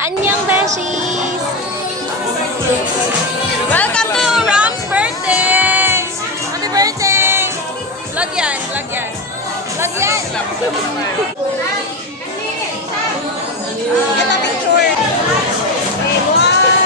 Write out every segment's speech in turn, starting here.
Anyang Beshies! Welcome to Ram's birthday! Happy birthday! Vlog yan, vlog yan. Vlog yan! Ito picture. Okay, one.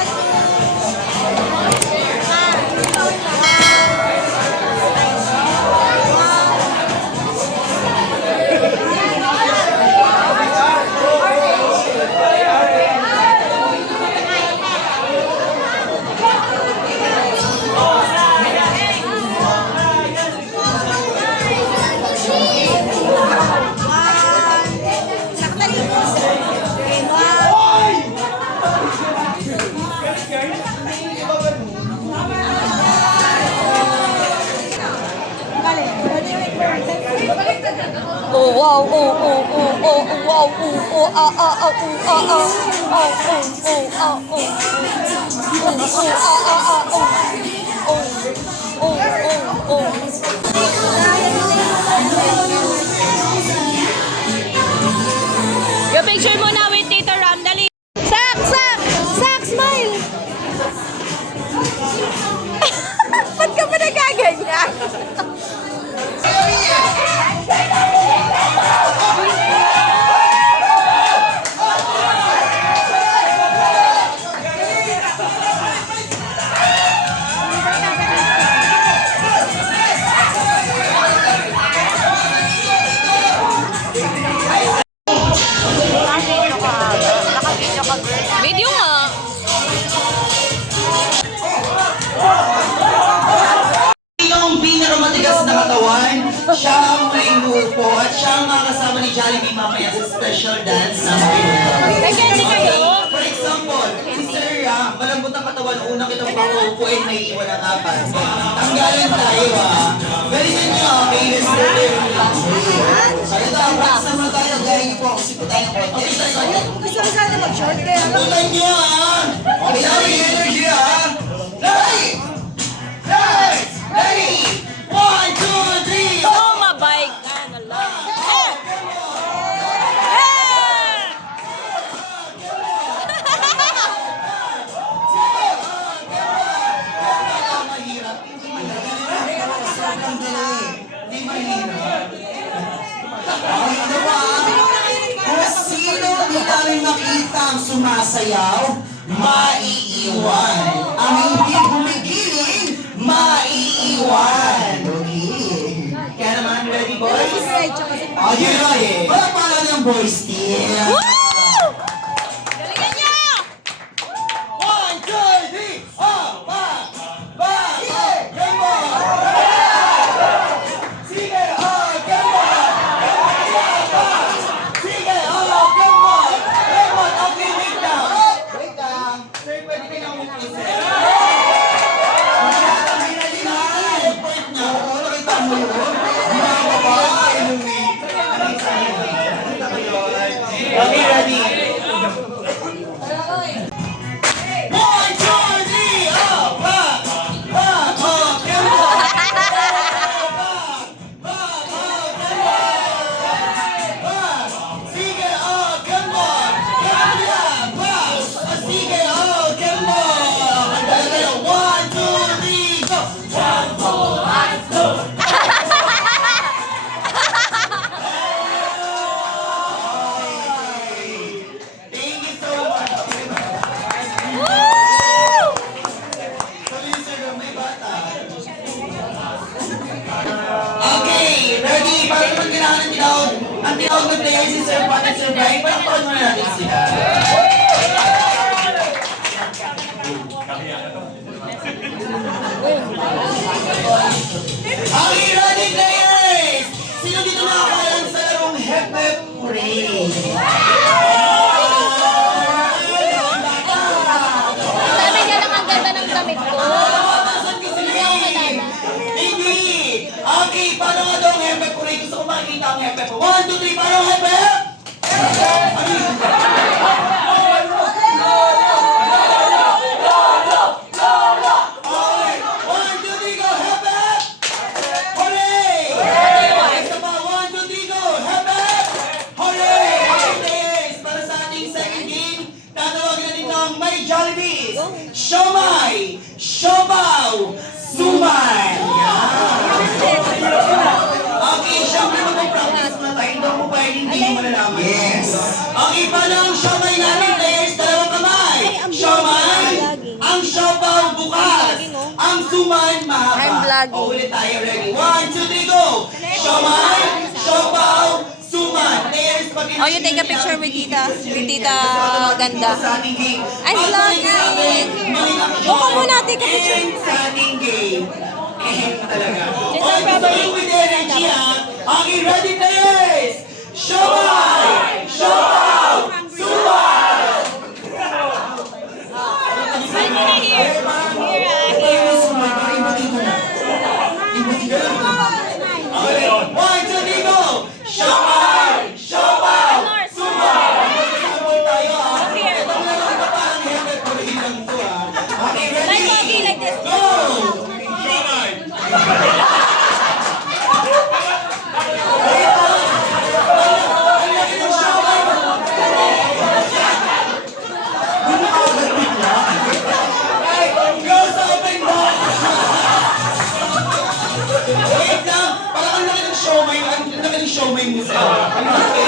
Oh wow, oh oh oh oh oh wow, oh oh ah ah ah oh ah ah oh oh oh ah oh oh ah ah ah oh oh oh Yung picture mo na with Tito Ram, dali. Sak, sak, sak, smile. Ba't ka pa nagaganyan? Video nga. Ang pinakamatigas na katawan, siya ang may grupo at siya ang makakasama ni Jollibee mamaya sa special dance na Nag-candy kayo? For example, si Sir malambot ang katawan, una kitang pakaupo ay naiiwan ang apat. Tanggalan tayo Balikan niyo okay, let's go there. Kaya tayo, practice naman tayo, gaya niyo po, kasi po tayo ng konti. Gusto ko sana mag-short kaya Tutulan niyo Okay, namin energy Ready! Guys! Ready! 1, 2, 3, Oh, mabike. Ano lang. Eh! Hindi mahirap. Kung sino di namin makita ang sumasayaw, maiiwan. Ang hindi gumigiling, maiiwan. Okay. Kaya naman, ready boys? Are you ready? Wala pala ng boys team. Woo! Galingan niyo! 1, 2, 3, oh, back, back, game on! Sige, oh, game on! Sige, oh, game on! Game on, okay, wait lang. Wait lang. Sir, pwede ka nang mag-isip. Masyadong hinalinahan. Point niya. Oo, nakita mo yun? Hindi ba? Inuwi. Okay, ready? 1, 2, 3, oh, back, back, oh, come on. Back, back, oh, come on. Back, sige, oh, come on. Come on, back, sige, oh, come on. Andali kayo, 1, 2, 3, go. 1, 2, 1, 2. Thank you so much. Woo! Okay, ready? Para naman kailangan ng tinawag. Ang tinawag ng player si Sir Pat at Sir Brian. Palakpakan muna natin sila. Okay, ready players! Sino dito nakakalang sa larong Hep Hep Hooray? Sabi niya lang ang ganda ng damit ko. Nasaan ka sila? Hindi! Okay, paano nga daw ang Hep Hep Hooray? Gusto ko makikita ang Hep Hep. 1, 2, 3, paano ang Hep Hep? Ano yun? Okay, 1, 2, 3, go! Hep Hep! Hooray! Isa pa, 1, 2, 3, go! Hep Hep! Hooray! Okay, players, para sa ating second game, tatawa ang may Jollibee. Siomay, siopaw, suman. Okay, syempre mag-practice na tayo. Hindi mo pwede hindi mo malalaman. Yes. Ang iba ng siomay namin, players, dalawang kamay. Siomay, ang siopaw bukas. Ang suman mahaba. I'm vlogging. O, ulit tayo. Ready? 1, 2, 3, go! Siomay, siopaw, suman. Players, pag Oh, you take a picture with Tita. With Tita Ganda. sa ating game. I'm Ang vlogging. sabi, maling action. Buka muna, take a picture. And sa ating game. Talaga. Just Okay, a gusto yung with energy ha. Okay, ready players? Siomay, siopaw, suman. Okay, 1, 2, 3, go! Siomay, siopaw, suman. Sabay tayo ha. Ito mo lang ito pa ang helmet ko rin lang to ha. Okay, ready? Go! Go sa open box! Wait lang! Parang ang laki ng siomay. Ang laki ng siomay mo sa'yo. Ang laki.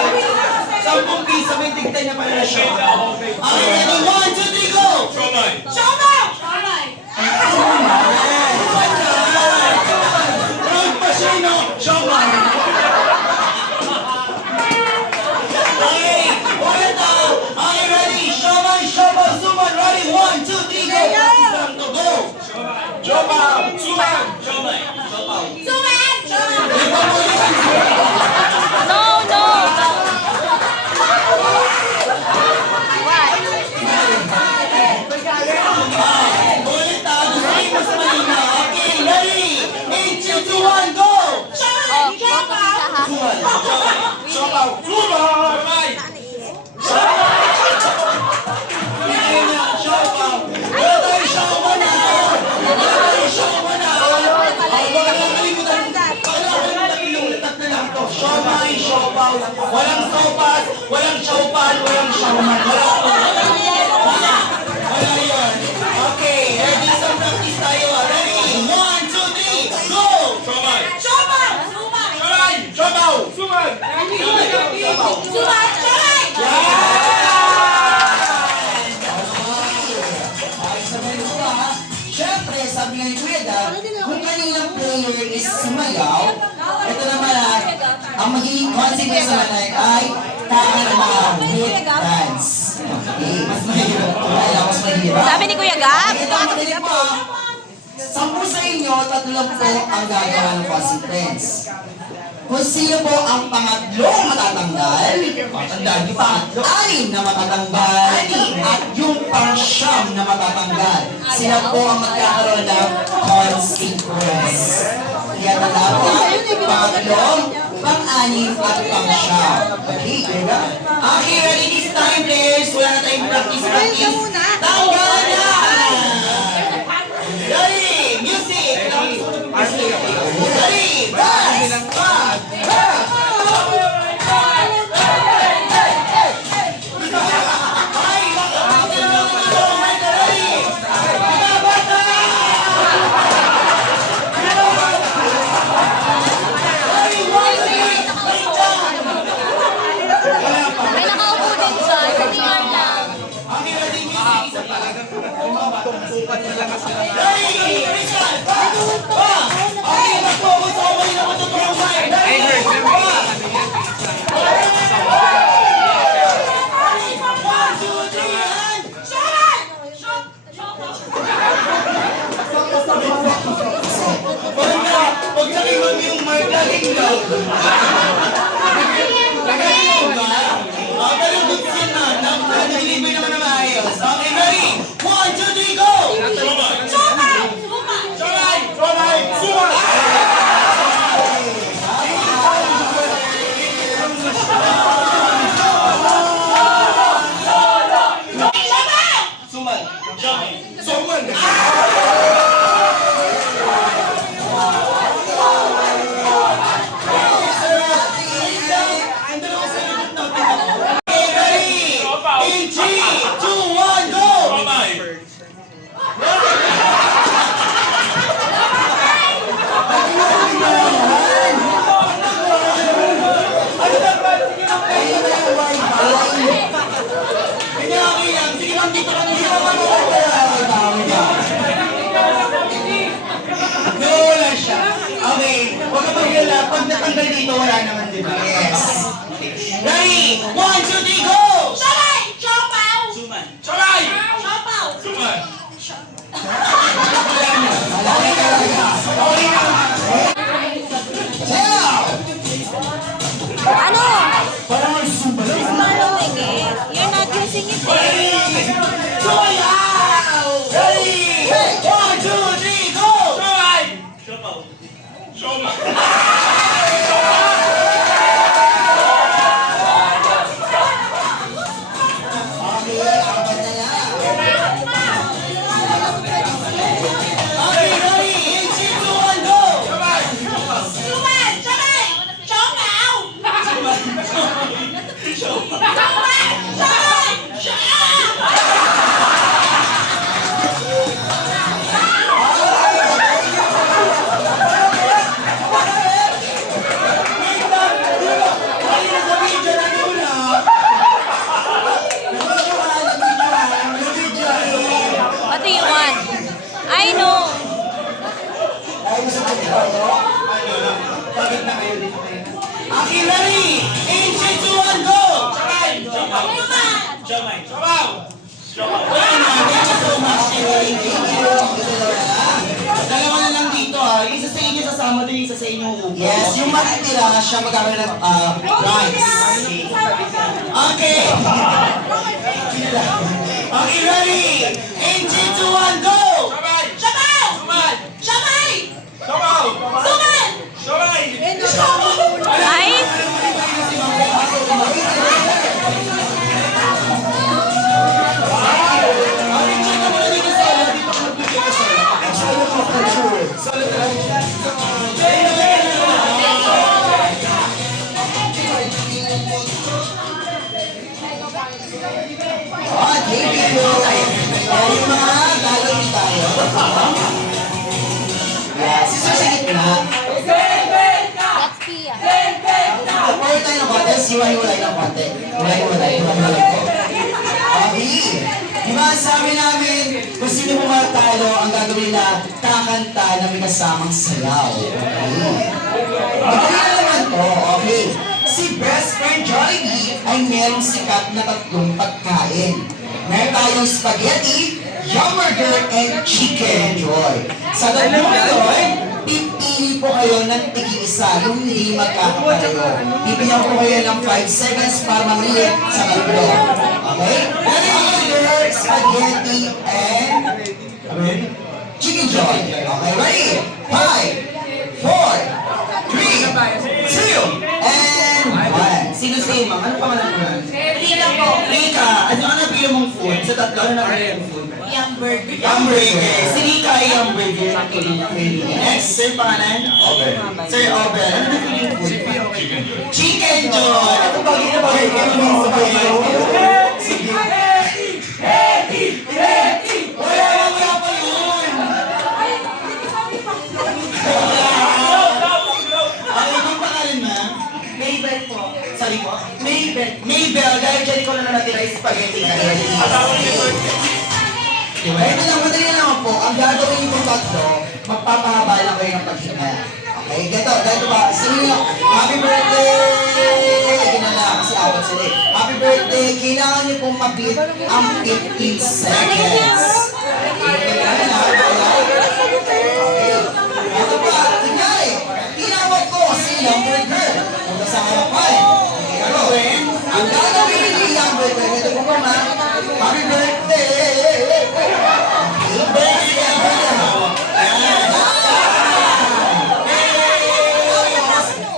10 piso, may tigtan niya pala na siya. Okay, ready? 1, 2, 3, go! Proud pa siya, no? Siomay! Okay, ulit na! Okay, ready? Siomay, siopaw, suman. Ready? 1, 2, 3, go! Isang to, go! Siopaw, suman, siomay, siopaw. No, no. Ulit na, gusto ko mas malina. Okay, ready? 8, 2, 1, go! Oh, go to Tita ha. Suman, siopaw, suman! Hindi na, siopaw. Wala tayong siopaw na! Wala tayong siopaw na! Ay, baka nakalimutan. Baka nakalimutan yung tatlo lang to. Siomay, siopaw. Walang sopas, walang siopan, walang sioman. Wala yun. Okay, ready sa practice tayo. Ready? 1, 2, 3, go! Siopaw! Suman! Siyempre, sabi nga ni Kuya Dab, kung kanilang player is sumayaw, ito naman ang magiging consequence naman ay kakanta with dance. Okay, mas mahirap. Kaya mas mahirap. Sabi ni Kuya Gab. Ito ang madali po. 10 sa inyo, 3 lang po ang gagawa ng consequence. Kung sino po ang pangatlong matatanggal, tandaan niyo pangatlo, 6 na matatanggal, at yung pang-siyam na matatanggal, sila po ang magkakaroon ng consequence. Kaya tandaan po, pangatlong, pang-anim, at pang-siyam. Okay, diba? Okay, ready this time, players? Wala na tayong practice. Tanggal na! Ready! Music! Ready! Dance! May nakaupo din siya. Sa TR lang. Okay, ready? Music! Isa pa. Ready! Richard! Okay, mag-focus ako yung matutulong mind. Ready? 1, 2, 3, and... Huwag na kayo yung mark laging daw. Pero good yan na. Nag-deliver naman na maayos. Okay, ready? 1, 2, 3, go! In 3, 2, 1, go! dito ka nila. Nawala siya. Okay, huwag ka mag-gala. Pag natanggal dito, wala naman, di ba? Yes. Ready? 1, 2, 3, go! Sabay! Siopaw! Suman. Try! Siopaw! Suman. Wala na. Wala na talaga. Okay na. Sayaw! Ano? Parang may sumba lang. Following it. You're not using it eh. Ready? Sayaw! Ready? 1, 2, 3, go! Sumay. Siopaw. Sioma. Okay, apat na yan. Okay, ready? 3, 2, 1, go! Sumay. Suman! Sabay! Siopaw! Suman. Sioma. Suman! Sabay! Siopaw! Kanina sa video na muna. What do you want? I know. Okay, ready? 8, 3, 2, 1, go! Sumay. Siopaw. Siomay. Siopaw. Siopaw. Dalawa na lang dito ha. Yung isa sa inyo sasama din, yung isa sa inyo uupo. Yes, yung matitira siya magkakaroon ng prize. Okay. Okay, ready? 8, 3, 2, 1, go! Sumay. Siopaw! Sumay. Sabay! Siopaw. Suman! Sumay. Ay? Okay, check ka muna dito sa dito ka magbigay ka solo. Solo ka for sure. Solo talaga. Okay, video. Yung mga gagawin tayo. Yes, sasagit na. That's Pia. Pagpaport tayo ng konti, siwa-hiwalay ng konti. Hiwalay po. Okay. Diba sabi namin, kung sino mo matalo, ang gagawin na kakanta na may kasamang sayaw. Okay. Madali naman to, okay. Si Best Friend Jollibee ay merong sikat na tatlong pagkain. Meron tayong spaghetti, hamburger, and chicken joy. Sa tatlong ito, pipili po kayo ng tigi-isa, yung hindi magkakapareho. Bibigyan ko kayo ng 5 seconds para mamili sa tatlo. Okay? Hamburger, spaghetti, and chicken joy. Okay, ready? 5, 4, 3, 2, and 1. Sino si Ma'am? Ano pangalan mo? Rina po. Rika, ano napili mong food? Sa tatlo, ano napili mong food? Yung burger. Hamburger. Si Rika ay hamburger. Napili niya kay Rika. Next, sir, pangalan? Obel. Sir Obel, ano napili mong food? Chicken joy. Chicken joy! Ako ba ginabagay kayo ng spaghetti? Sige. Wala pa yun! Ano yung pangalan, ma'am? Mabel po. Sorry po? Mabel. Mabel, dahil dyan ko na natira yung spaghetti na yun. Diba? Ito lang, madali naman po. Ang gagawin ko tatlo, magpapahaba lang kayo ng paghinga. Okay, ganito ba? Sabi nyo, happy birthday! Ginala, kasi awat sila eh. Happy birthday! Kailangan nyo pong mabit ang 15 seconds. Ito pa, tingnan tinawag ko si Hamburger. Punta sa harapan. Gagawin, ang gagawin ni Hamburger, ito po ma, happy birthday! Happy birthday, Hamburger!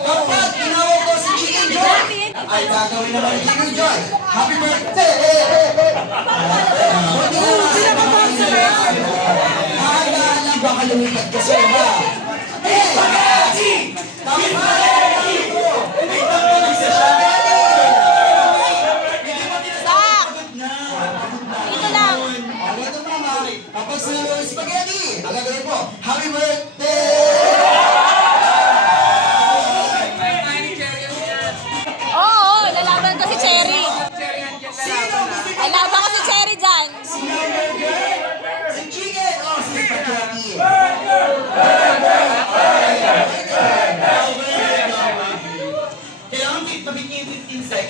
Kapag tinawag ko si Chicken Joy, ay gagawin naman ni Chicken Joy. Happy birthday! Hahandaan lang baka lumipad ka sa iba. Spaghetti! Dito lang. Ito mama, kapag sinabi yung spaghetti, ang gagawin po, happy birthday! Oo, lalaban ko si Cherry. Lalaban ko si Cherry dyan.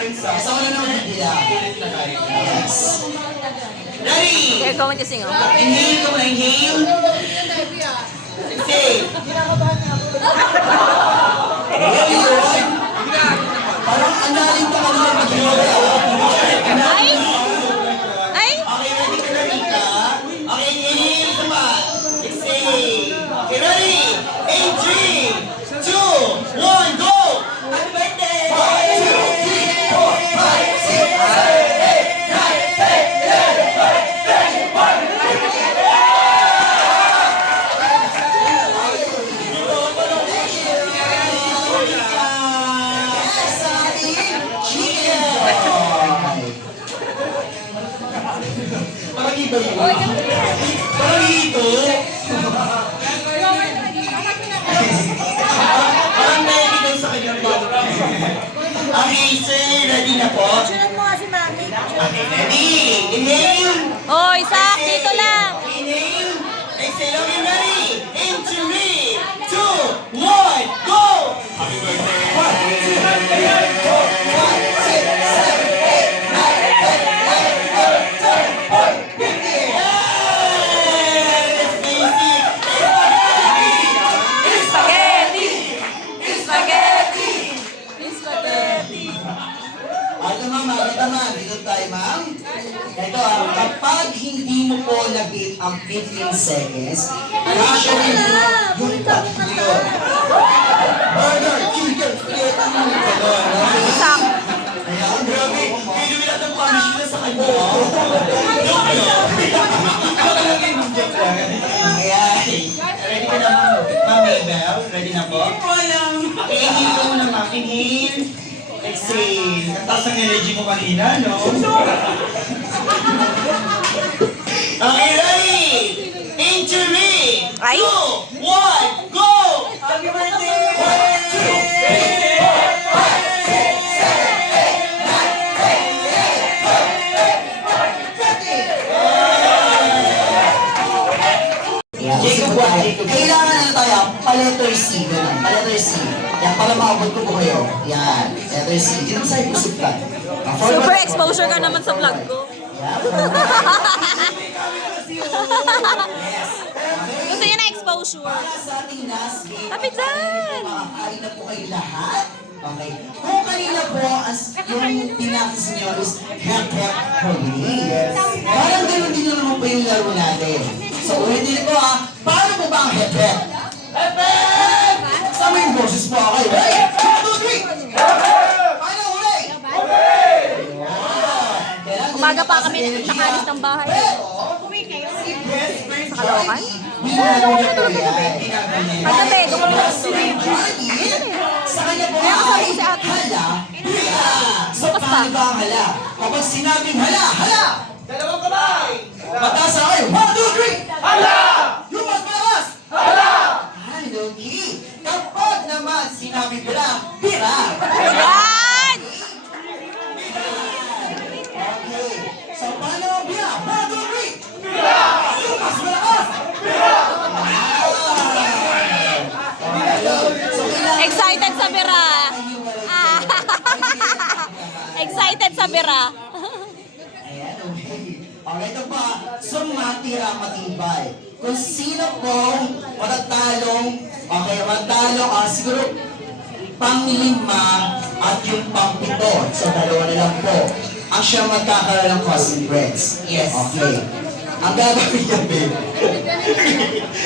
points ah. Sa wala naman bibila. Yes. Ready? They're going to sing, oh. Inhale ko, inhale. Exhale. Ayun. Parang analing ka kanina mag-yoga. Ay! Ay! Okay, ready ka na, Rika? Okay, inhale naman. Exhale. Okay, ready? In 3, 2, 1, go! Happy birthday! 1, 2, 3, 4, 5, 6, 7, 8, 9, 10. Parang ito yun. Parang ito. Parang naibigan sa kanyang bago. Okay, sir, ready na po? Sunod mo kasi mami. Okay, ready? Inhale. Oh, Isaac, dito lang. Inhale. Exhale. Okay, ready? In 3, 2, 1, go! Happy birthday! 1, 2, 3, 4, 5, 6, 7, 8, 9, 10, 11, 12, 13, 14, 15. Yes! Spaghetti! Spaghetti! Spaghetti! Ito ma'am, dito tayo ma'am. Ito kapag hindi mo po na-beat ang 15 seconds, usually yung tatlo. Burger, chicken, spaghetti, gano'n. Isaac! Ayan, grabe. Hindi mo lahat ng punish nila sa kanya. Ayan. Ready ka na ma'am Mabel? Ready na po? Okay, inhale ko muna ma'am. Inhale. Exhale. Ang taas ng energy mo kanina, no? Okay, ready? In 3, 2, 1, Ay. go! Happy birthday! 1, 2, 3, 4, 5, 6, 7, 8, 9, 10. Jacob, kailangan na tayo, pa-letter C, ganun, pa-letter C. Yan, para maabot ko po kayo. Yan, letter C. Dito sa ipusip ka. Super exposure ka naman sa vlog ko. Gusto niya na exposure. Para sa ating last game, Lapit dyan! makakain na po kayo lahat. Okay. Kung kanina po, yung pinakis niyo is hep-hep hooray. Parang ganun din naman po yung laro natin. So, ulitin ko ha, paano po ba ang hep-hep? Hep-hep! Sama yung boses po ako kayo. Hey! 1, 2, 3! Paano hooray? Umaga pa kami nakalis ng bahay. Si best friend Sa Caloocan? Ginagawa niya po yan. Ginagawa niya yan. Pagkabi, doon kami Best friend Johnny, sa kanya po Kaya kasama ko si ay ate. hala, hala. So, Basta. paano ba ang hala? Kapag sinabing hala, hala! Dalawang kamay! Mataas na kayo. 1, 2, 3! Hala! Yung mas malakas! Hala! Loki. Kapag naman sinabi bira, bira! Yan! Okay. So, paano ang bira? 1, 2, 3! Bira! Yung mas malakas! Bira! So, kailangan Excited sa bira. Ah. Excited sa bira. Ayan, okay. Okay, ito pa. So, matira matibay. Kung sino pong matatalong, okay, matalong, siguro, pang-5 at yung pang-7. So, dalawa na lang po. Ang siya magkakaroon ng cousin friends. Yes. Okay. Ang gagawin niya, babe.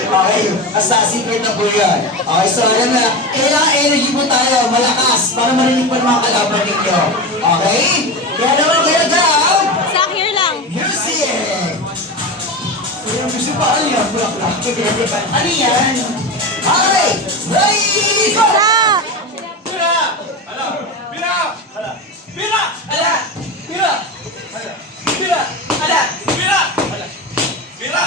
Okay, assassinate na po yan. Okay, so alam na, kailangan energy po tayo, malakas, para marinig po ng mga kalaban ninyo. Okay? Kaya naman kayo down. Zach, here lang. Music! Kaya gusto pa yan, bulaklak. Ano yan? Okay, ready, go! Zach! Bira! Bira! Bira! Ala! Bira! Bira! Ala! Bira! Bira! Bira!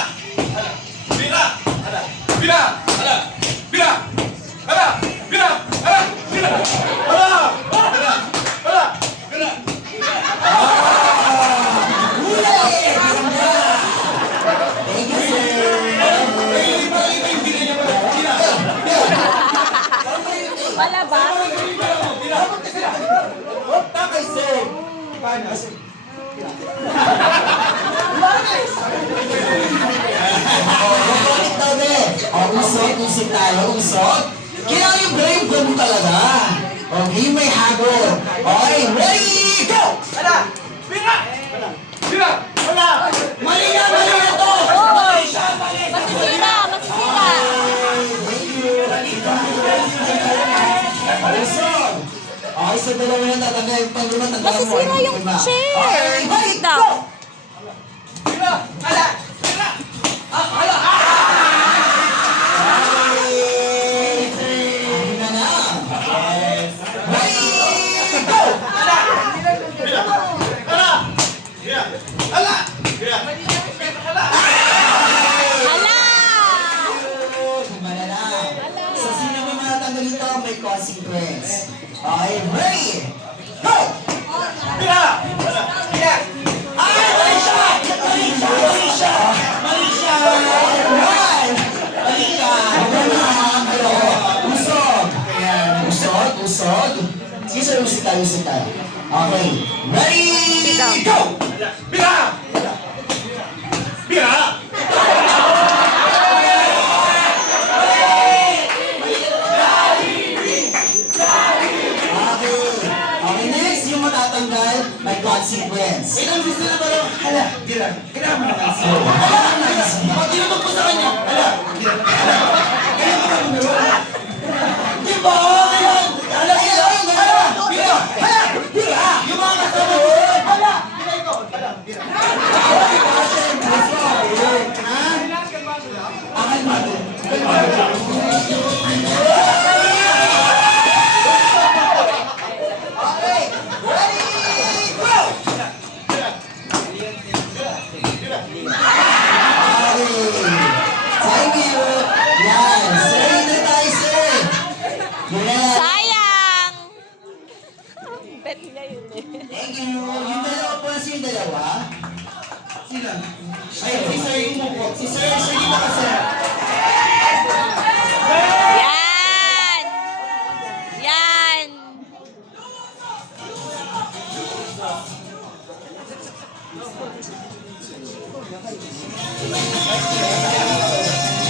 Bira! Ala! Bira! Ala! Bira! Ala! Bira! Ala! Bira! Ala! Bira! Thank you, sir. Ay, iba yung bira niya pala. Bira! Parang may usog tayo, usog. Kailangan yung brave ka mo talaga. Okay, may habol. Okay, ready, go! Ala! Bira! Bira! Wala! Mali na to! Mali siya, mali! Masisira, masisira. Usog! Okay, sa dalawa na tatanggal. Pag lima, tanggalan mo. Masisira yung Diba? chair. Okay, ready, Sit down. go! Bira! Ala! Bira! Ala! Ala! Bira! Ala! Hala! So, sino may matatanggal dito, may consequence. Okay, ready? Go! Bira! Bira! Ay, mali siya! Mali siya! Mali siya! Mali siya! Ayan! Mali ka! Ano? Usog! Ayan, usog, usog. Sige, sir, usig tayo, usig tayo. Okay, ready? Go! Bira! Bira! Okay. Okay, next, yung matatanggal, may consequence. Ilang gusto na ba lang? Hala! Bira! Kailangan mo naman siya. Pag tinutog po sa kanya, ala, di ba? Ayan, ala, ayan, ala, bira, ala, bira. Yung mga kasama mo, ala, bira ikaw, ala, bira. Ha? Akal mato. Okay, ready, go! Thank you. Yan. Sir, na tayo, sir. Yan. Sayang! Bet niya yun eh. Thank you. Yung dalawa po, yung dalawa. Sino? Ay, si sir yung mo po. Si sir, sir dito ka, sir. Yan! Yan!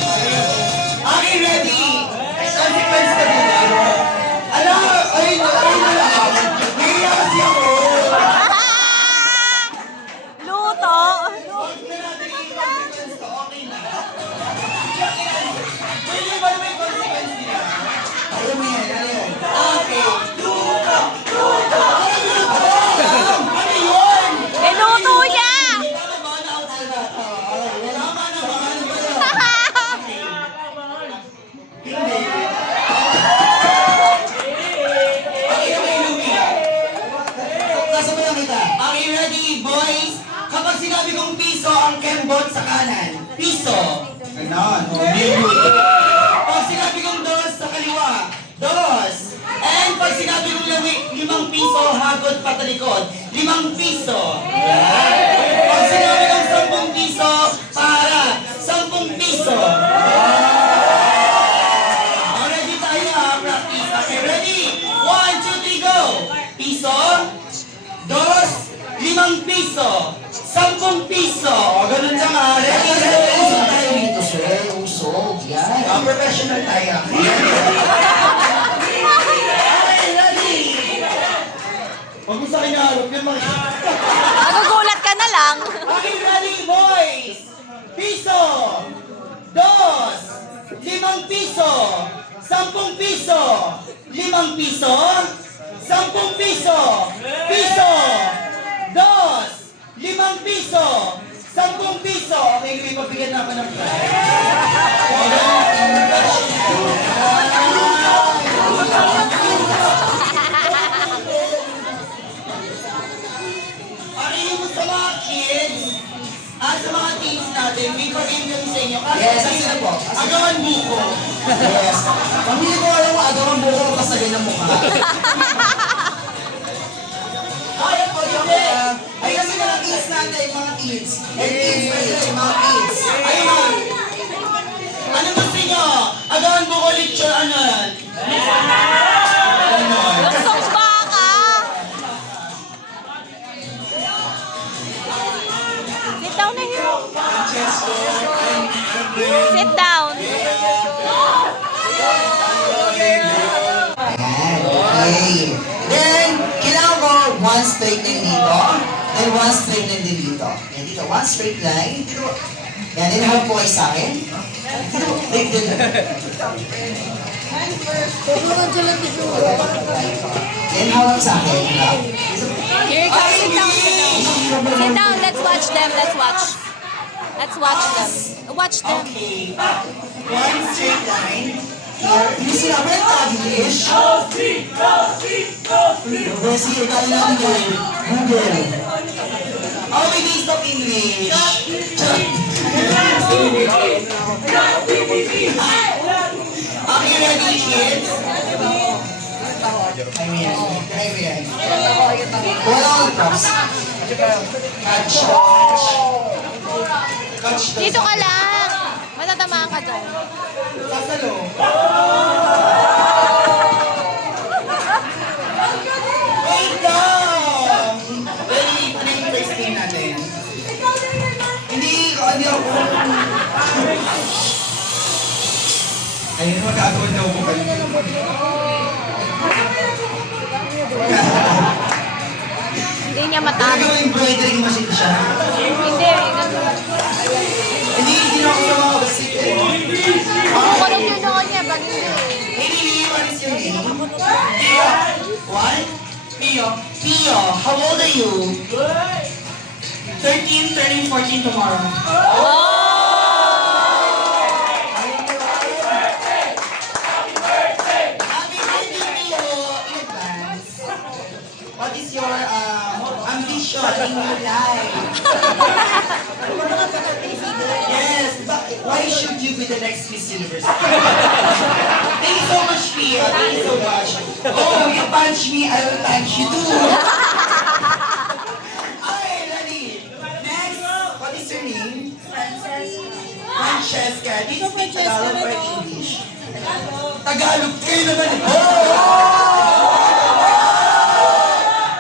Okay, ready. Consequence ka dito. Ala, ay, lang. Nahiya kasi ako. Luto! Huwag na natin i-consequence to. Okay na. Pwede ba may consequence nila? Ayaw mo yan, ano yun? Okay. Luto! Luto! Ano yun? Niluto niya! Tama ba na ako sila? Tama na ba? Ano ba yun? Hindi. Okay, okay, Lumi. Kasabay kita. Okay, ready, boys? Kapag sinabi kong piso, ang kembot sa kanan. Piso. Ganon. Pag sinabi kong dos, sa kaliwa. Dos. And pag sinabi kong 5 piso, hagod patalikod. 5 piso. Yan. Pag sinabi kong 10 piso, para. 10 piso. Ready tayo ha, practice. Okay, ready? 1, 2, 3, go! Piso, dos, 5 piso, 10 piso. O, ganun lang ha. Ready? Usog tayo dito, sir. Usog. Yan. Professional tayo. Okay, ready? Huwag mo sa akin naharap yun, mga Magugulat ka na lang. Okay, ready, boys? Piso, dos, 5 piso, 10 piso, 5 piso, 10 piso, piso, dos, 5 piso, 10 piso. Okay, may pabigyan na ako ng prize. Okay, yung sa mga kids, at sa mga teens natin, may pag-game kami sa inyo. Yes, sino po? Agawan buko. Yes. Kung hindi ko alam kung agawan buko, kasagay ng mukha. Ay, po, hindi. Ay, kasi mga kids natin, mga kids. Ay, kids, ay, mga kids. Ay, mga. Ano gusto nyo? Agawan buko, lechon, ano yan? Ano? Luksong baka! Sit down na here. Sit down. Okay. Then, kailangan ko one straight line dito. Then one straight line din dito. Yan dito, one straight line. Yan, then hawak po kayo sa akin. Dito, dito. Then hawak sa akin. Here, come sit down, sit down. Sit down, let's watch them, let's watch. Let's watch them. Watch them. Okay. One straight line. Here. Hindi sila ba yung English? Sige, kaya lang yun. Google. Oh, we need stop English. Okay, ready, kids? Ayan. Wala akong props. Catch. Catch. Dito ka lang. Matatamaan ka doon. Sasalo. Wait lang! Very interesting natin. Hindi ako. Ayun, magagawin daw ko kayo. Hindi niya Talaga matalo. yung embroidery machine siya. Hindi. Hindi ako sa mga basit eh. Kulong yung noon niya, bag hindi. Hey, Lily, what is your name? Pio. What? Pio. Pio, how old are you? 13, turning 14 tomorrow. Happy birthday, Pio, in advance. What is your ambition in your life? Yes, but why should you be the next Miss Universe? Thank you so much, Pia. Thank you so much. Oh, you punch me, I will punch you too. Okay, ready. Next, what is your name? Francesca. Do you speak Tagalog or English? Tagalog. Kayo naman.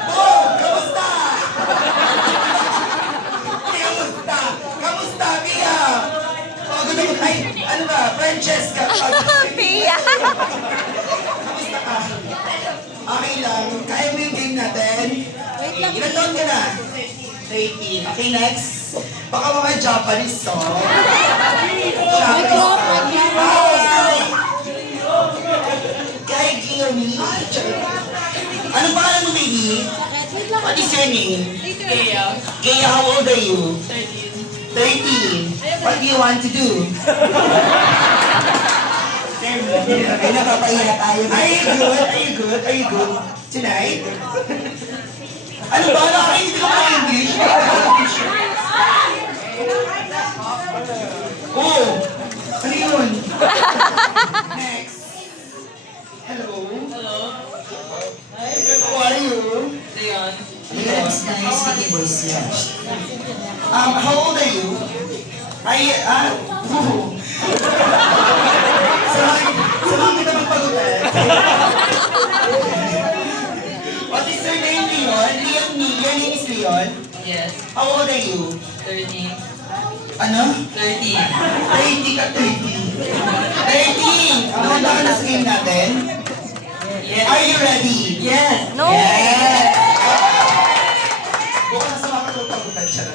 Oh, kamusta? Kamusta? Kamusta, Pia? Pagod ako. Ay, ano ba? Francesca. Pia. Kamusta ka? Okay lang. Kaya mo yung game natin? Ilan taon ka na? 18. Okay, next. Baka mga Japanese song. Hi! Kay Kiyomi. Ano pangalan mo, baby? What is your name? Kaya, Kaya, how old are you? 13. What do you want to do? Ay, napapahinga tayo. Are you good? Are you good? Are you good? Tonight? Ano ba? Nakakainit ka pa English? Oh! Ano yun? Next. Hello? hello, How are you? Leon. Yes, nice speaking voice, yeah. How old are you? Samahan kita magpagutan. What is your name, Leon? Leon, your name is Leon? Yes, How old are you? 30. Ano? 30. 30 ka, 30. 30! Handa ka na sa game natin? Yes. Are you ready? Yes. No. Yes! Bukas na sa mga katulpagutan siya.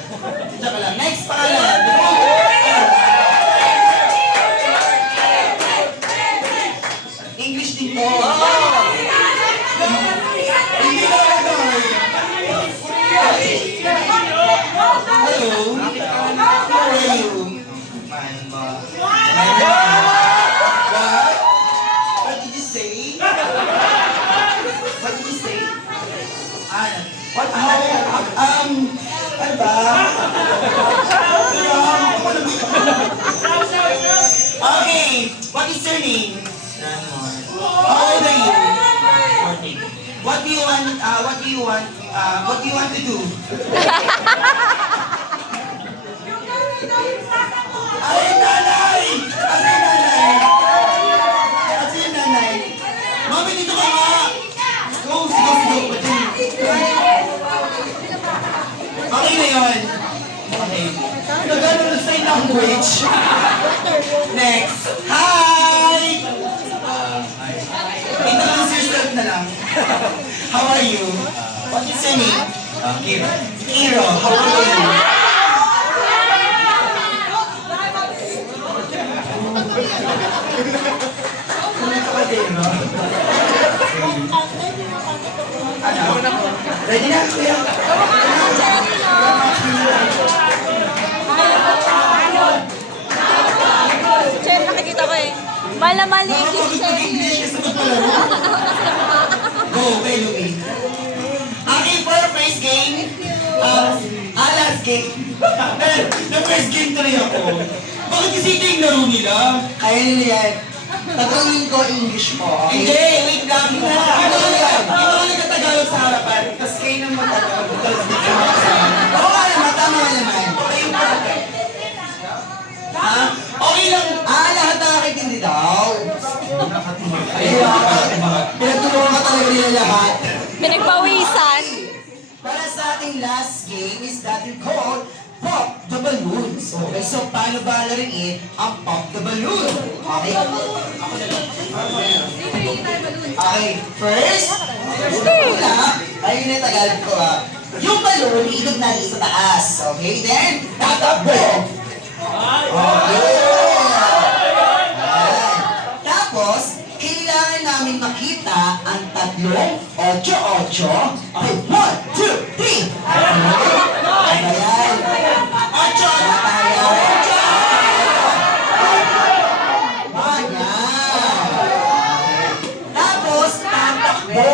Diyan ka lang. Next, pangalan. English din to. Hindi na nagawin. Hello? How are you? What? What did you say? What did you say? What? Ano ba? Okay, what is your name? How old are you? 14. What do you want to do? Ay, nanay! Ay, nanay! Ay, nanay! Mami, dito ka nga! Go, sige. Okay na yun. Okay. Nagano na sign language. Next. Hi! Introduce yourself na lang. are you? What is your name? Kira. Hero, how old are you? Ready na, kuya? Cherry, nakikita ko eh. Mahal ni English, Cherry. English is good pala. Go, okay, Louie. Okay, for our first game, last game. The first game tuloy ako. Bakit kasi ito yung laro nila? Kaya nila yan. Tagalogin ko English mo. Hindi, wait lang. Ito ka nagkatagalog sa harapan. Tapos kayo nang magtagalog. Tapos dito mo kasama. Oo nga naman, tama ka naman. Okay yung perfect. Ha? Okay lang. Lahat nakakintindi daw. Pinagtulungan ka talaga nila lahat. Pinagpawisan. Para sa ating last game is that we call Pop the Balloons. Okay, so paano ba laruin ang Pop the Balloon? Okay? Okay, first, una, ayun na Tagalog ko yung balloon, iigog natin sa taas. Okay, then, tatakbo. Okay. Ayan. Tapos, kailangan namin makita ang tatlong 8-8. Okay, 1, 2, 3. Ayan. 8. Tapos, tatakbo.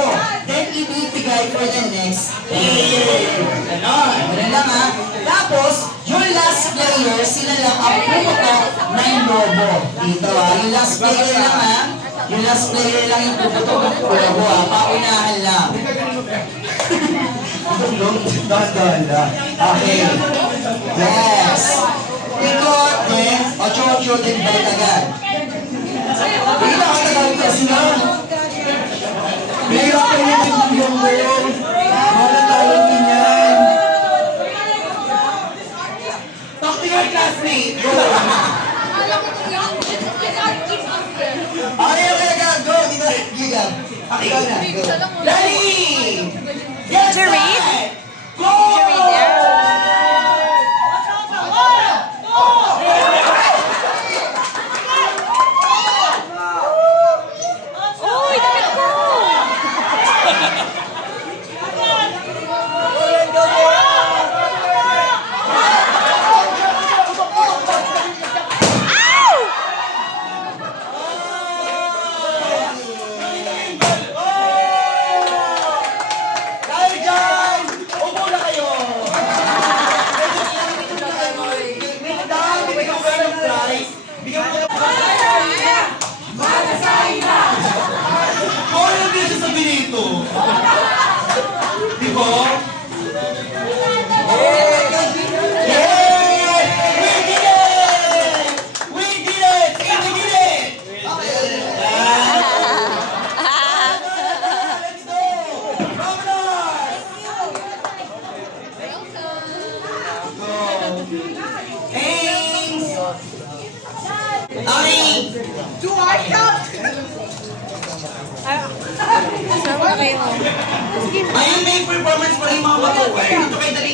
Then, ibibigay for the next player. Ganon. Ganon lang ha. Tapos, yung last player, sila lang ang pumunta ng lobo. Dito ha. Yung last player lang ha. Yung last player lang yung pupunta ng lobo ha. Paunahan lang. Dahan-dahan lang. Okay. Yes. Ikot, then, 8-8, then balik agad. Hindi nakatagal ka sila. Bihira kayo yung yung mo. Wala tayong ganyan. Talk to your classmate. Go. Okay, go. Dito, gigab. Ikaw na, go. Ready! Yes, Did you read? Go! Did you read there? Uy, damit ko! Dahil dyan, upo na kayo. Bigyan ko kayo ng prize. Bigyan ko kayo ng prize. Kung ano din siya sabihin nito? Di ba? Yay! We did it! We did it! We did it! Let's go! Promenade! Thanks! Okay! Sama na kayo. Ayun, may performance pa rin yung mga mag-choir. Dito kayo dali.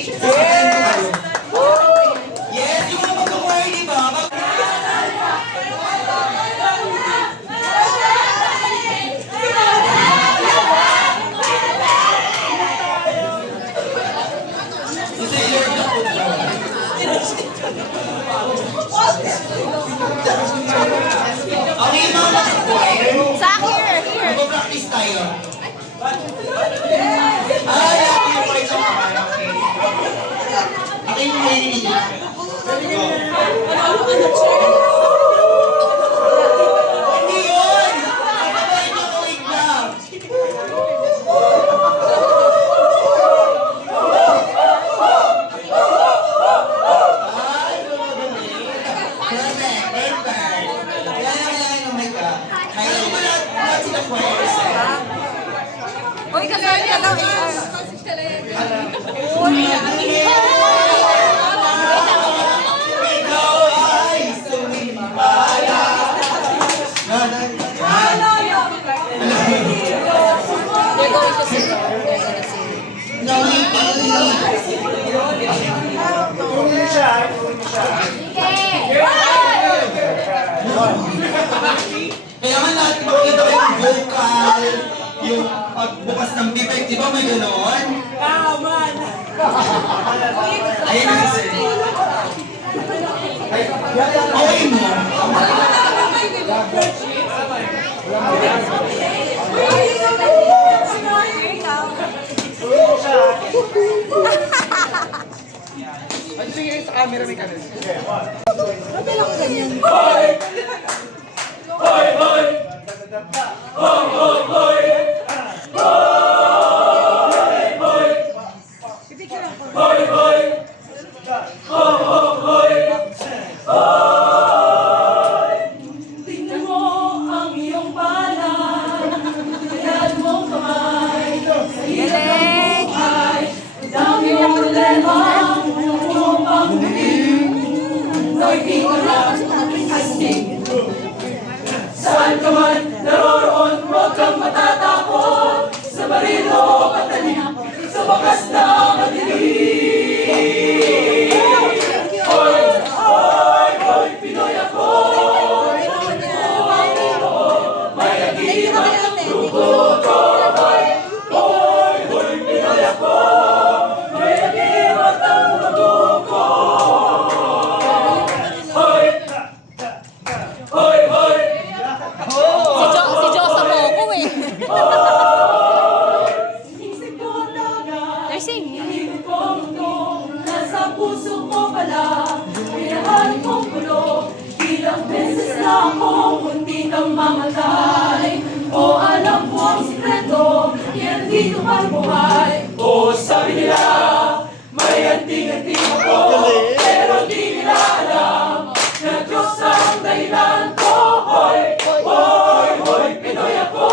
Yes, yung mga mag-choir, di ba? Okay, mga mag-choir. Sa here. Mag-practice tayo. Ay, ako yung part sa mga. Okay. Ako yung marinig niya. Hindi yun! Sabay niyo ko, wait lang. Ay, perfect, perfect. Kailangan yung mic ah. Kailangan mo lahat sila choirs. Uy, kasali ka daw. Ikaw ay sumimbala. They're going to sit down. Ayun na kasi. Okay mo. Tingnan mo ang iyong palad, kayaan mong kamay, sa hirap ng buhay, dami mong problema, mong panghiling, na'y di ka na astig. Saan ka man naroroon, huwag kang matatakot, sa barilo o patalim, sa bakas na madilim. Hoy, Pinoy ako! May nagiiwan ang dugo ko. Hoy, Pinoy ako! May nagiiwan ang dugo ko. Hoy! Si Jo sa Boko eh. Sinisip ko ang dagat. They're singing. Hihigit ko ang mundo. Nasa puso ko pala. Pinahal kong pulo. Ilang beses na akong muntik ang mamatay. O alam ko ang sikreto. Yan dito pang buhay. O sabi nila, may anting-anting ako. Pero di nila alam na Diyos ang dahilan ko. Hoy, Pinoy ako.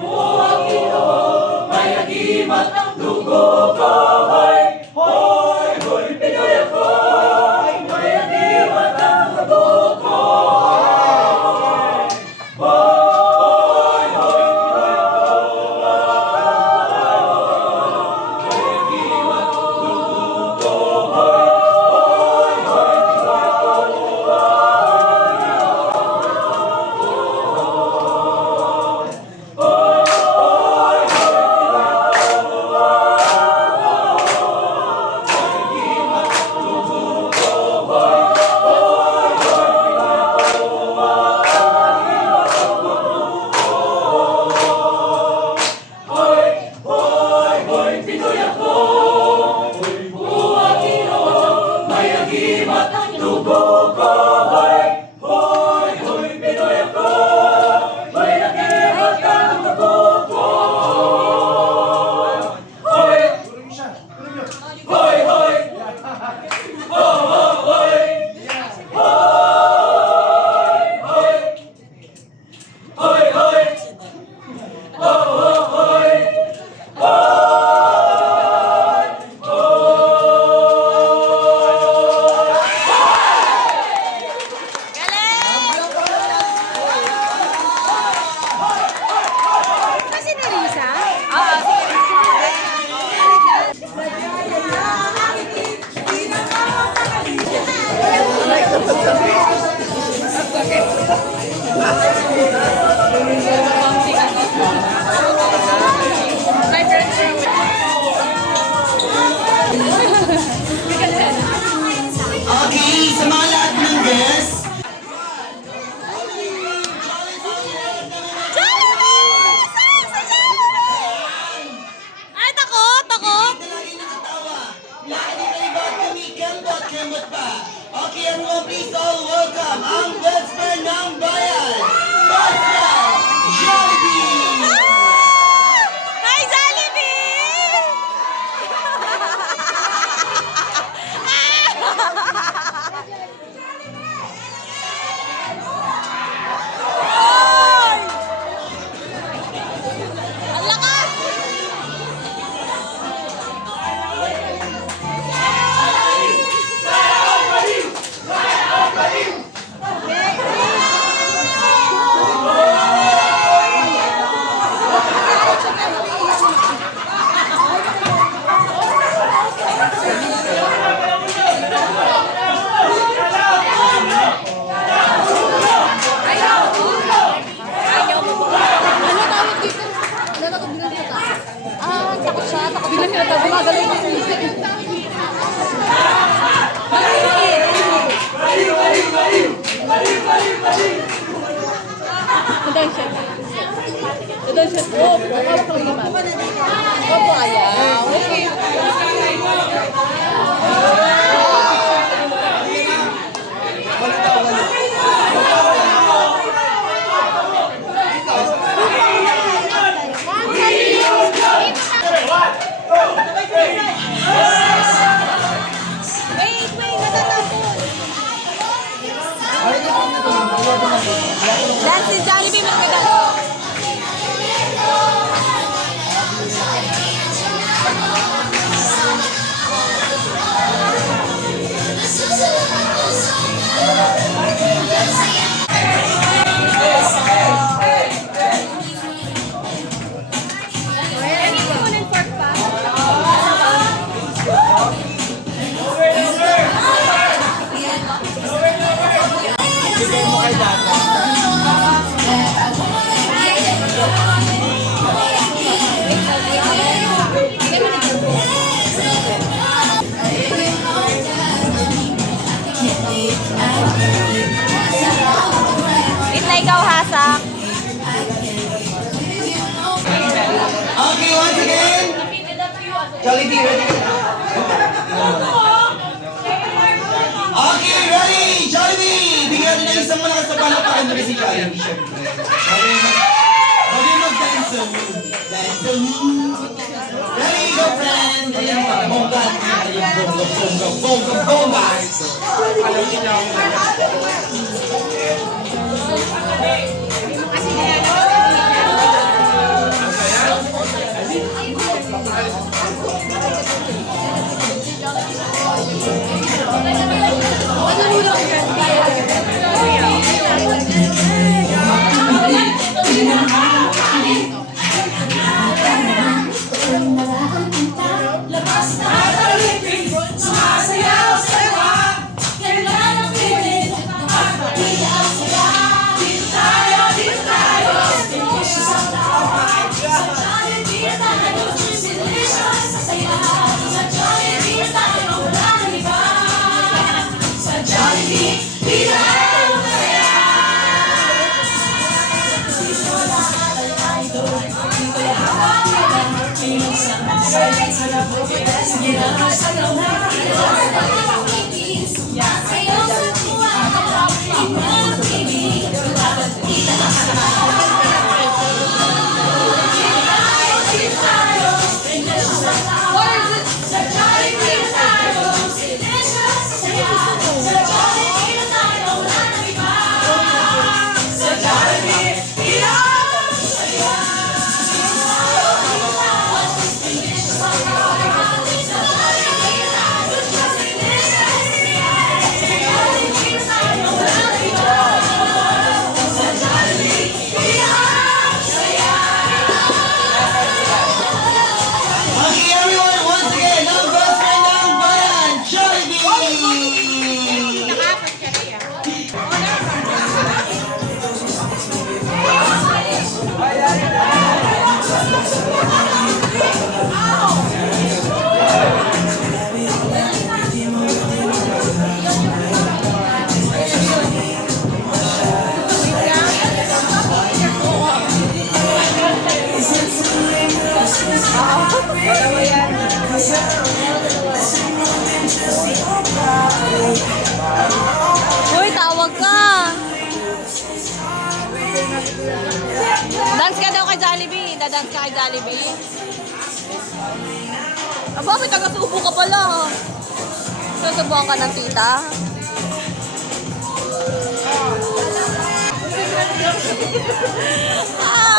Buo ang Ginoo, may nagimat ang dugo ko. Hoy, Pinoy ako. May nagimat ang dugo ko. Hoy, Pinoy ako. Buo ang Ginoo, may nagimat ang dugo ko. Hoy, Pinoy ako. May nagimat ang dugo ko. Hoy! Hoy! Hoy! Kasi ni Risa? Okay, sa mga lahat ng guests, Ay, takot! Takot! lagi nakatawa. Lahat ng iba kumikembot pa. Okay, everyone, please all welcome ang best friend ng bayan, Pascal Jollibee! Hi, Jollibee! Ang lakas! Opo, ayaw. Dance si Jollibee, magka-dance. Itna ikaw, Hasak. Okay, once again. Jollibee, ready ka na? Okay, ready? Jollibee! Bigyan natin ng isang malakas na palakpakan na si Jollibee, syempre. Ready mag-dance ang mood. Dance ang mood. Ready, go friend! Ayan pa, bongga. Ayan, bongga, bongga, bongga, bongga. Labas na talipin, sumasayaw sa lawa. Kailan ang pilit, magpapalita ang saya. Dito tayo, delicious ang tawag. Sa Jollibee tayo, delicious sa saya. Sa Jollibee tayo, wala nang iba. Sa Jollibee, di tayo masaya. Dito lahat ay idol, dito lahat ay minsan. Okay, everyone, once again, ang best friend ng bayan, Jollibee! Uy, tawag ka. Dance ka daw kay Jollibee. Dadance ka kay Jollibee. Aba, may taga-subo ka pala. Susubuhan ka ng tita.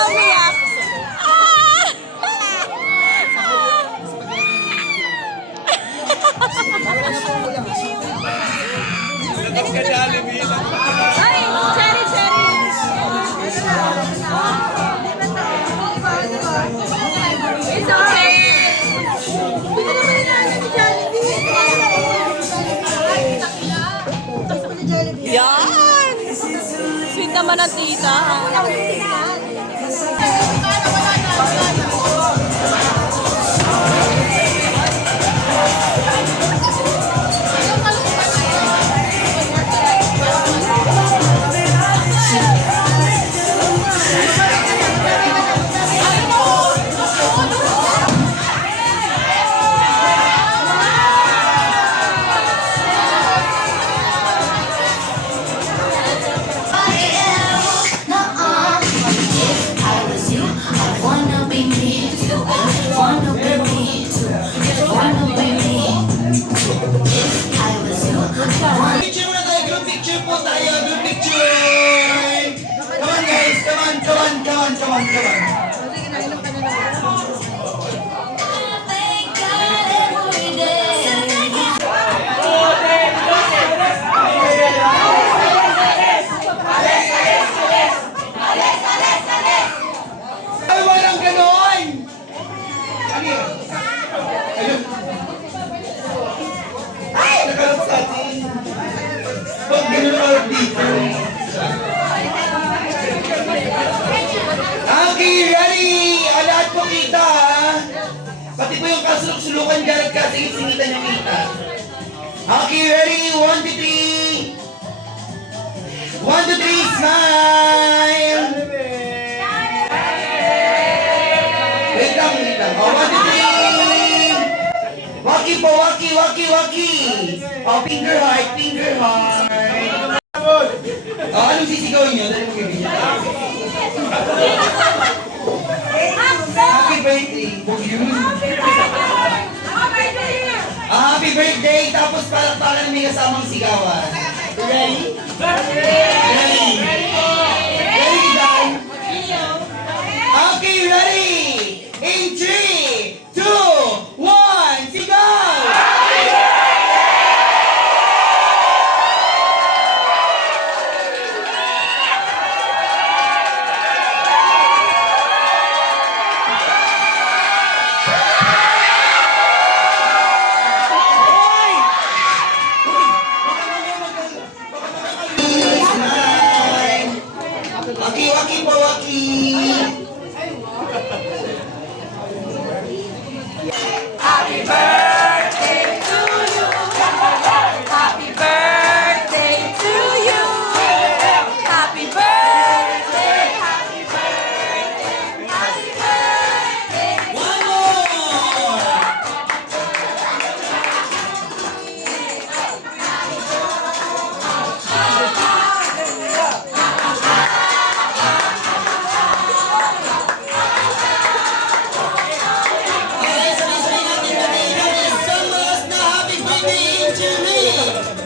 Umiyak. Ay, cherry, cherry. It's okay. Yan. Sweet naman ang tita. panjalat ka. Sige, singitan yung kita. Okay, ready? 1, 2, 3. 1, 2, 3, smile! Wait lang, wait lang. Oh, 1, 2, 3. Waki po, waki, waki, waki. Oh, finger heart, finger heart. Oh, anong sisigawin nyo? Dali mo kibigyan. Happy birthday. Happy birthday. Tapos palakpakan may kasamang sigawan. Ready? Ready? Ready, guys? Okay, ready? In 3, 2, 1, sigaw! Waki, waki po, waki. Happy birthday to you. Happy birthday to you. Happy birthday, happy birthday, happy birthday. One more. Okay, sabay-sabay natin natin isang malas na happy birthday in 3,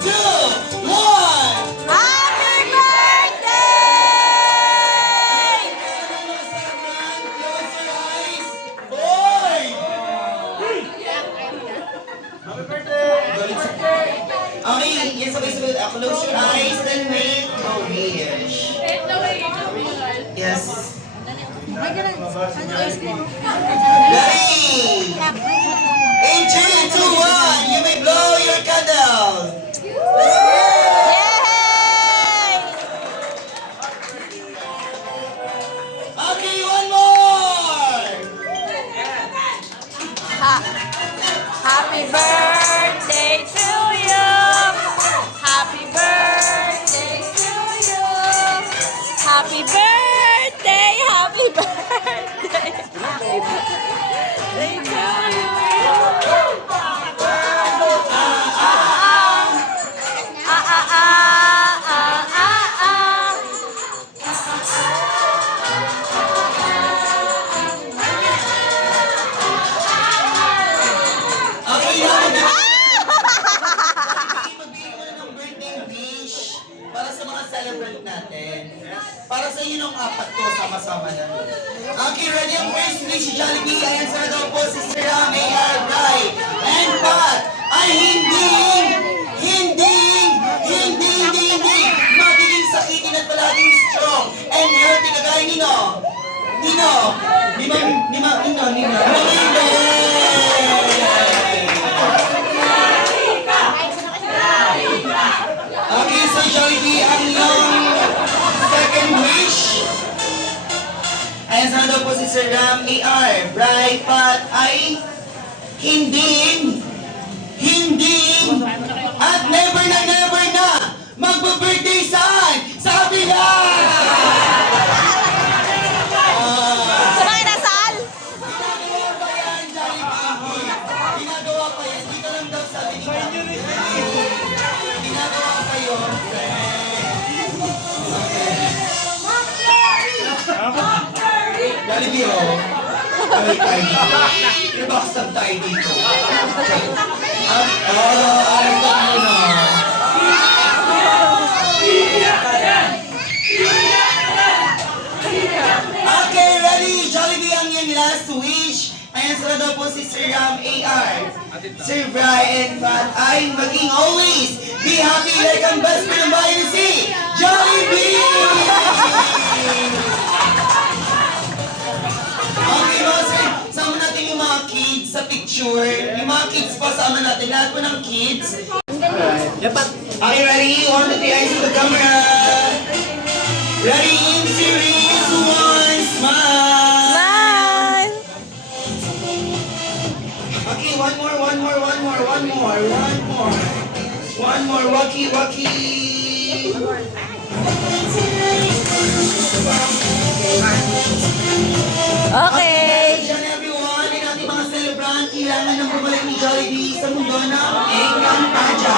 2, 1. Happy birthday! Close your eyes. Boy! Okay, yan sabay-sabay. Close your eyes, then make a wish. Yes. Ready? In 3, 2, 1, you may blow your candle. Yay! Okay, one more. Happy birthday to you. Happy birthday to you. Happy birthday, happy birthday. Happy birthday to you. Okay, magbigay mo na ng birthday wish para sa mga celebrant natin. Para sa inyo ng apat ko, sama-sama na. Okay, ready ang first wish si Jollibee. Ayan sa daw po si Sir A.R. Bright and Pat ay hindi magiging sakitin at palaging strong and healthy kagaya Nino. Okay, so Jollibee, ang iyong second wish. Ayan sana daw po si Sir Ram A.R. Bright Pat ay hindi at never na magbe-birthday saan? Sa kabila! Kumain na sal? Ginagawa pa yan, Jollibee. Ginagawa pa yan. Dito lang daw sabi ni Mami. Ginagawa pa yun. Jollibee, oh. Kami tayo dito. Ibakastab tayo dito. Alam ko muna. Okay, ready? Jollibee ang yung last wish. Ayan sila daw po si Sir Ram A.R. Sir Brian Pat ay maging always be happy like ang best friend ng bayan si Jollibee! Okay, no, sir. Sama natin yung mga kids sa picture. Yung mga kids pa, sama natin. Lahat po ng kids. Okay, ready? 1, 2, 3, eyes to the camera. Ready? In series, 1, smile. Smile! Okay, one more. One more, Rocky, Rocky. Okay. Attention everyone, and ating mga celebrant, kailangan ng bumalik ni Jollibee sa mundo ng Encantadia.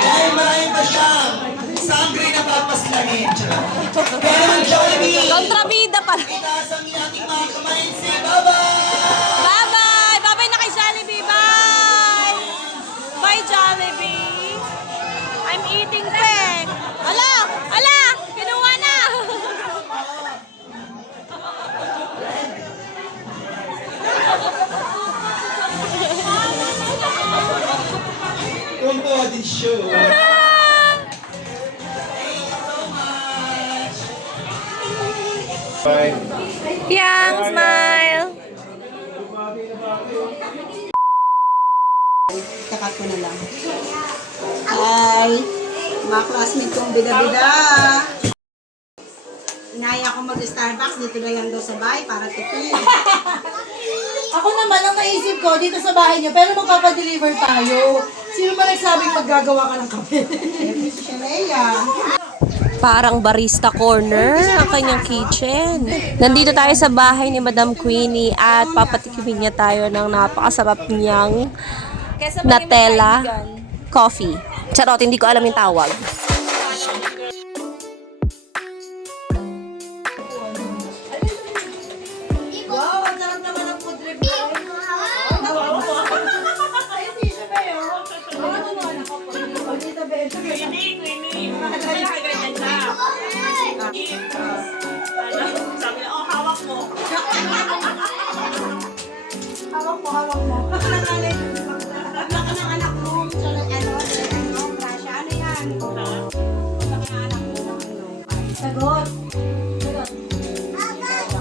Dahil maraming pa siyang sangre na papaslangin. Pero ang Jollibee, Kontrabida pala. itaas ang ating mga kamay and say bye-bye! Bye-bye! Bye-bye na kay Jollibee! Bye! Bye, Jollibee! I'm eating peg! Ala! Ala! Kinuha na! Kung po din show. Bye. Yang smile! Kakat ko na lang. Hi! Mga classmate kong bida-bida. Inaya ko mag-Starbucks, dito na lang daw sa bahay para tipid. Ako naman, ang naisip ko, dito sa bahay niyo, pero magpapadeliver tayo. Sino ba nagsabing maggagawa ka ng kape? Si Leia. Parang barista corner ang kanyang kitchen. Nandito tayo sa bahay ni Madam Queenie at papatikimin niya tayo ng napakasarap niyang Nutella coffee. Charot, hindi ko alam yung tawag. Wow, ang sarap naman ng food review. Ay, tissue ba yun? Ano mo, anak ko? Dito, Ben. Hawak mo. Baka ng anak mo, sa grasya. Ano yan? Baka ng anak mo, Sagot.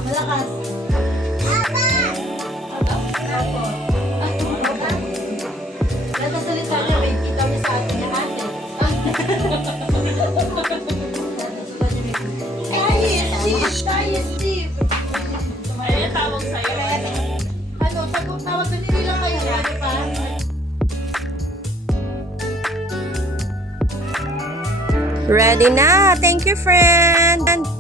Malakas. Natasalita niya, may kita mo sa atin na ate. Tayo, Steve. Ano tawag sa'yo? Ano, sagot tawag sa nila kayo. Ano pa? Ready na! Thank you, friend!